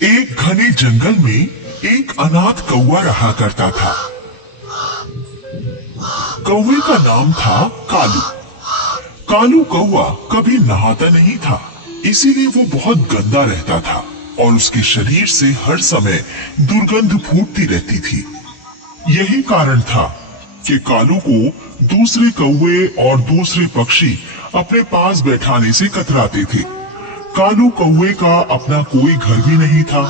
एक घने जंगल में एक अनाथ कौवा रहा करता था। कौवे का नाम था कालू। कालू कौवा कभी नहाता नहीं था, इसीलिए वो बहुत गंदा रहता था और उसके शरीर से हर समय दुर्गंध फूटती रहती थी। यही कारण था कि कालू को दूसरे कौवे और दूसरे पक्षी अपने पास बैठाने से कतराते थे। कालू कौवे का अपना कोई घर भी नहीं था,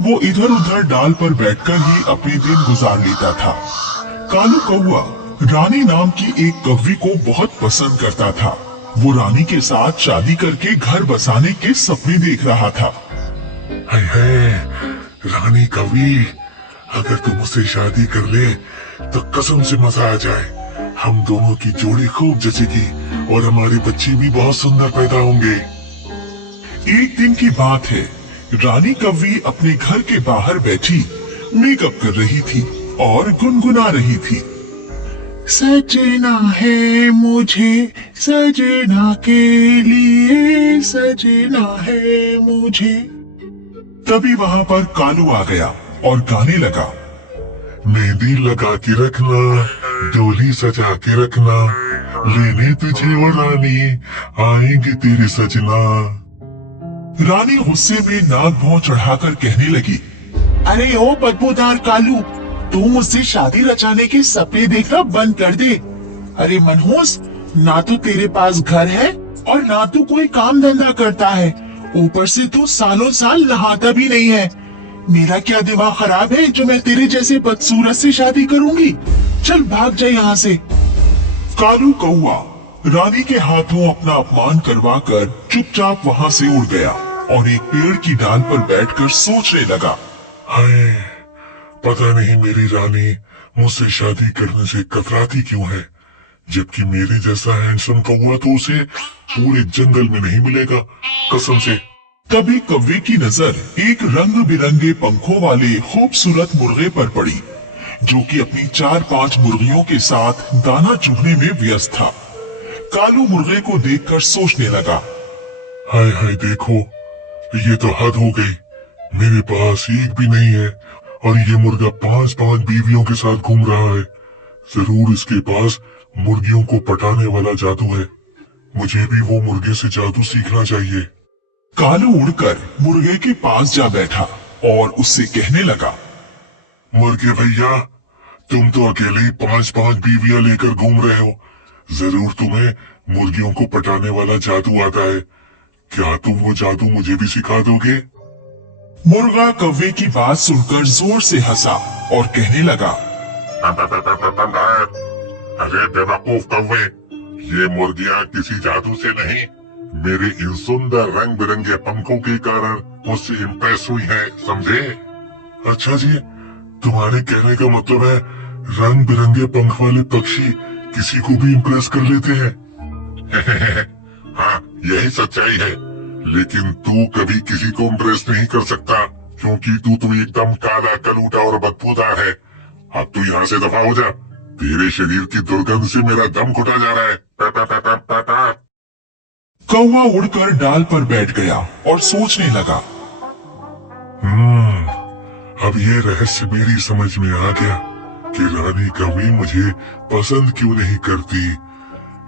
वो इधर उधर डाल पर बैठकर ही अपने दिन गुजार लेता था। कालू कौवा रानी नाम की एक कौवी को बहुत पसंद करता था। वो रानी के साथ शादी करके घर बसाने के सपने देख रहा था। हाय हाय, रानी कौवी, अगर तुम मुझसे शादी कर ले तो कसम से मजा आ जाए। हम दोनों की जोड़ी खूब जचेगी और हमारे बच्चे भी बहुत सुंदर पैदा होंगे। एक दिन की बात है, रानी कौवी अपने घर के बाहर बैठी मेकअप कर रही थी और गुनगुना रही थी। सजना है मुझे सजना के लिए, सजना है मुझे। तभी वहां पर कालू आ गया और गाने लगा। मेहंदी लगा के रखना, डोली सजा के रखना, लेने तुझे वो रानी आएंगे तेरे सजना। रानी गुस्से में नाक भौं चढ़ाकर कहने लगी, अरे ओ बदबूदार कालू, तू मुझसे शादी रचाने के सपने देखना बंद कर दे। अरे मनहूस, ना तो तेरे पास घर है और ना तू कोई काम धंधा करता है, ऊपर से तू सालों साल नहाता भी नहीं है। मेरा क्या दिमाग खराब है जो मैं तेरे जैसे बदसूरत से शादी करूंगी? चल भाग जा यहाँ से। कालू कौवा रानी के हाथों अपना अपमान करवाकर चुपचाप वहाँ से उड़ गया और एक पेड़ की डाल पर बैठकर सोचने लगा। हाय, पता नहीं मेरी रानी मुझसे शादी करने से कतराती क्यों है, जबकि मेरे जैसा हैंडसम कौवा तो उसे पूरे जंगल में नहीं मिलेगा, कसम से। तभी कौवे की नजर एक रंग बिरंगे पंखों वाले खूबसूरत मुर्गे पर पड़ी, जो कि अपनी 4-5 मुर्गियों के साथ दाना चुगने में व्यस्त था। कालू मुर्गे को देखकर सोचने लगा, हाय हाय, देखो ये तो हद हो गई। मेरे पास एक भी नहीं है और ये मुर्गा 5-5 बीवियों के साथ घूम रहा है। जरूर इसके पास मुर्गियों को पटाने वाला जादू है। मुझे भी वो मुर्गे से जादू सीखना चाहिए। कालू उड़कर मुर्गे के पास जा बैठा और उससे कहने लगा, मुर्गे भैया, तुम तो अकेले ही 5-5 बीवियां लेकर घूम रहे हो। जरूर तुम्हें मुर्गियों को पटाने वाला जादू आता है। क्या तुम वो जादू मुझे भी सिखा दोगे? मुर्गा कौवे की बात सुनकर जोर से हंसा और कहने लगा, अरे बेवकूफ कौवे, ये मुर्गियां किसी जादू से नहीं, मेरे इन सुंदर रंग बिरंगे पंखों के कारण मुझसे इम्प्रेस हुई है, समझे? अच्छा जी, तुम्हारे कहने का मतलब है रंग बिरंगे पंख वाले पक्षी किसी को भी इम्प्रेस कर लेते हैं? हाँ, यही सच्चाई है, लेकिन तू कभी किसी को इम्प्रेस नहीं कर सकता, क्योंकि तू तो एकदम काला कलूटा और बदबूदार है। अब तू यहाँ से दफा हो जा, तेरे शरीर की दुर्गंध से मेरा दम घुटा जा रहा है। पा, पा, पा, पा, पा, पा। कौवा उड़कर डाल पर बैठ गया और सोचने लगा। अब ये रहस्य मेरी समझ में आ गया कि रानी कौवी मुझे पसंद क्यों नहीं करती।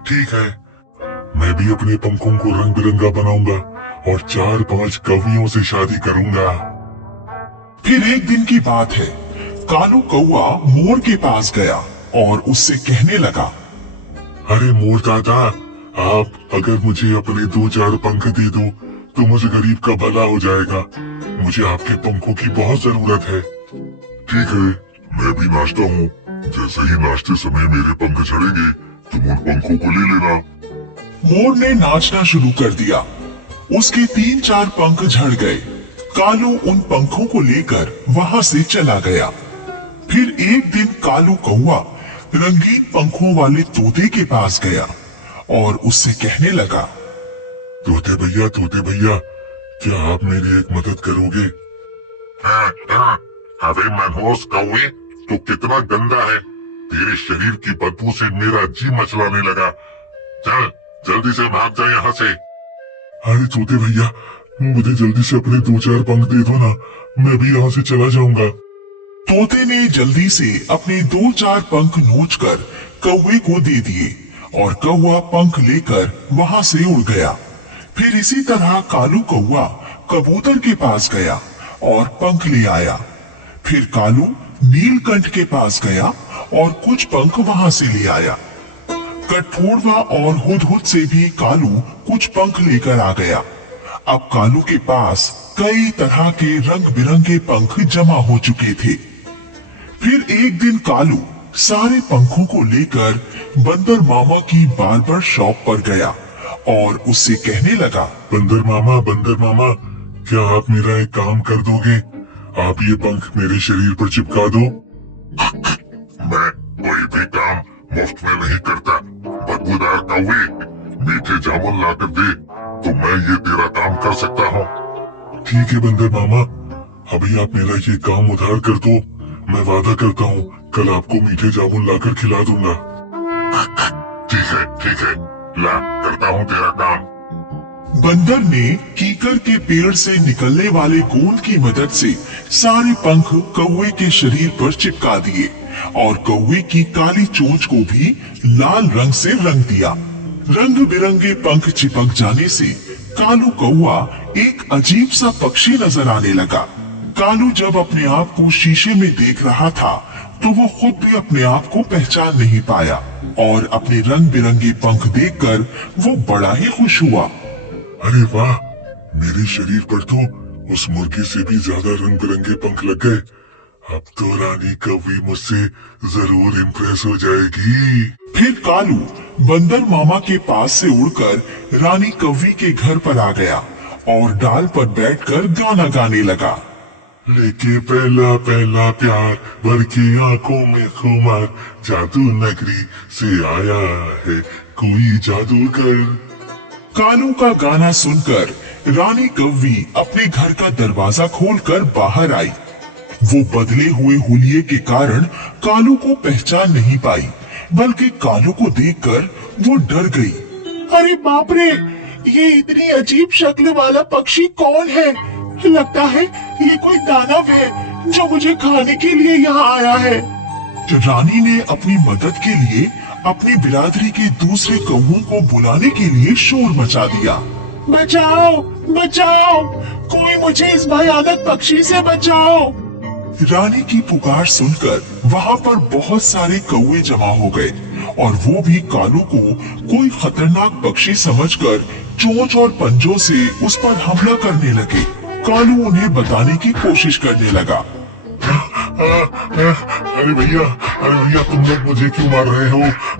ठीक है, मैं भी अपने पंखों को रंग बिरंगा बनाऊंगा और 4-5 कौवियों से शादी करूंगा। फिर एक दिन की बात है, कालू कौवा मोर के पास गया और उससे कहने लगा, अरे मोर दादा, आप अगर मुझे अपने 2-4 पंख दे दो तो मुझे गरीब का भला हो जाएगा। मुझे आपके पंखों की बहुत जरूरत है। ठीक है, मैं भी नाचता हूँ। जैसे ही नाचते समय मेरे पंख झड़ेंगे तुम उन पंखों को ले लेना। मोर ने नाचना शुरू कर दिया। उसके 3-4 पंख झड़ गए। कालू उन पंखों को लेकर वहां से चला गया। फिर एक दिन कालू कौवा रंगीन पंखों वाले तोते के पास गया और उससे कहने लगा, तोते भैया, क्या आप मेरी एक मदद करोगे? अरे मनहूस कौवे, तू कितना गंदा है। तेरे शरीर की बदबू से मेरा जी मचलाने लगा। चल जल्दी से भाग जा यहाँ से। अरे तोते भैया, मुझे जल्दी से अपने 2-4 पंख दे दो ना, मैं भी यहाँ से चला जाऊंगा। तोते ने जल्दी से अपने 2-4 पंख नोचकर कौवे को दे दिए और कौवा पंख लेकर वहां से उड़ गया। फिर इसी तरह कालू कौवा कबूतर के पास गया और पंख ले आया। फिर कालू नीलकंठ के पास गया और कुछ पंख वहां से ले आया। कठफोड़वा और हुदहुद से भी कालू कुछ पंख लेकर आ गया। अब कालू के पास कई तरह के रंग बिरंगे पंख जमा हो चुके थे। फिर एक दिन कालू सारे पंखों को लेकर बंदर मामा की बार्बर शॉप पर गया और उससे कहने लगा, बंदर मामा, क्या आप मेरा एक काम कर दोगे? आप ये पंख मेरे शरीर पर चिपका दो। मैं कोई भी काम मुफ्त में नहीं करता। बदबूदार कौवे, मीठे जामुन लाकर दे तो मैं ये तेरा काम कर सकता हूँ। ठीक है बंदर मामा, अभी आप मेरा ये काम उधार कर दो। मैं वादा करता हूँ कल आपको मीठे जामुन लाकर खिला दूंगा। ठीक है, ला करता हूँ तेरा काम। बंदर ने कीकर के पेड़ से निकलने वाले गोंद की मदद से सारे पंख कौवे के शरीर पर चिपका दिए और कौवे की काली चोंच को भी लाल रंग से रंग दिया। रंग बिरंगे पंख चिपक जाने से कालू कौवा एक अजीब सा पक्षी नजर आने लगा। कालू जब अपने आप को शीशे में देख रहा था तो वो खुद भी अपने आप को पहचान नहीं पाया और अपने रंग बिरंगे पंख देखकर वो बड़ा ही खुश हुआ। अरे वाह, मेरे शरीर पर तो उस मुर्गी से भी ज्यादा रंग बिरंगे पंख लग गए। अब तो रानी कौवी मुझसे जरूर इम्प्रेस हो जाएगी। फिर कालू बंदर मामा के पास से उड़कर रानी कौवी के घर पर आ गया और डाल पर बैठकर गाना गाने लगा। लेके पहला पहला प्यार भर के आंखों में खुमार, जादू नगरी से आया है कोई जादूगर। कालू का गाना सुनकर रानी कौवी अपने घर का दरवाजा खोलकर बाहर आई। वो बदले हुए हुलिये के कारण कालू को पहचान नहीं पाई, बल्कि कालू को देखकर वो डर गई। अरे बाप रे, ये इतनी अजीब शक्ल वाला पक्षी कौन है? लगता है ये कोई दानव है जो मुझे खाने के लिए यहाँ आया है। रानी ने अपनी मदद के लिए अपनी बिरादरी के दूसरे कौवों को बुलाने के लिए शोर मचा दिया। बचाओ बचाओ, कोई मुझे इस भयानक पक्षी से बचाओ। रानी की पुकार सुनकर वहाँ पर बहुत सारे कौवे जमा हो गए और वो भी कालू को कोई खतरनाक पक्षी समझकर चोंच और पंजों से उस पर हमला करने लगे। कालू उन्हें बताने की कोशिश करने लगा। अरे भैया, तुम लोग मुझे क्यों मार रहे हो?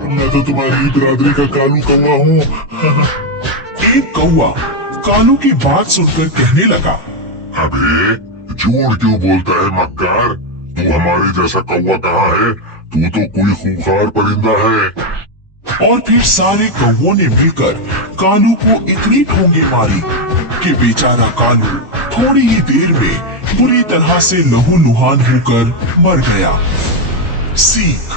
मैं तो तुम्हारी बिरादरी का कालू कौवा हूँ। एक कौवा कालू की बात सुनकर कहने लगा, अबे झूठ क्यों बोलता है मक्कार? तू हमारे जैसा कौवा कहाँ है? तू तो कोई खूंखार परिंदा है। और फिर सारे कौवों ने मिलकर कालू को इतनी ठोंगे मारी कि बेचारा कालू थोड़ी ही देर में बुरी तरह से लहूलुहान होकर मर गया। सीख,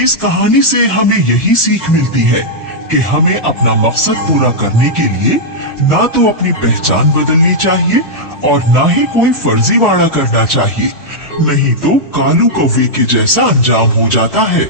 इस कहानी से हमें यही सीख मिलती है कि हमें अपना मकसद पूरा करने के लिए ना तो अपनी पहचान बदलनी चाहिए और ना ही कोई फर्जीवाड़ा करना चाहिए, नहीं तो कालू कौवे के जैसा अंजाम हो जाता है।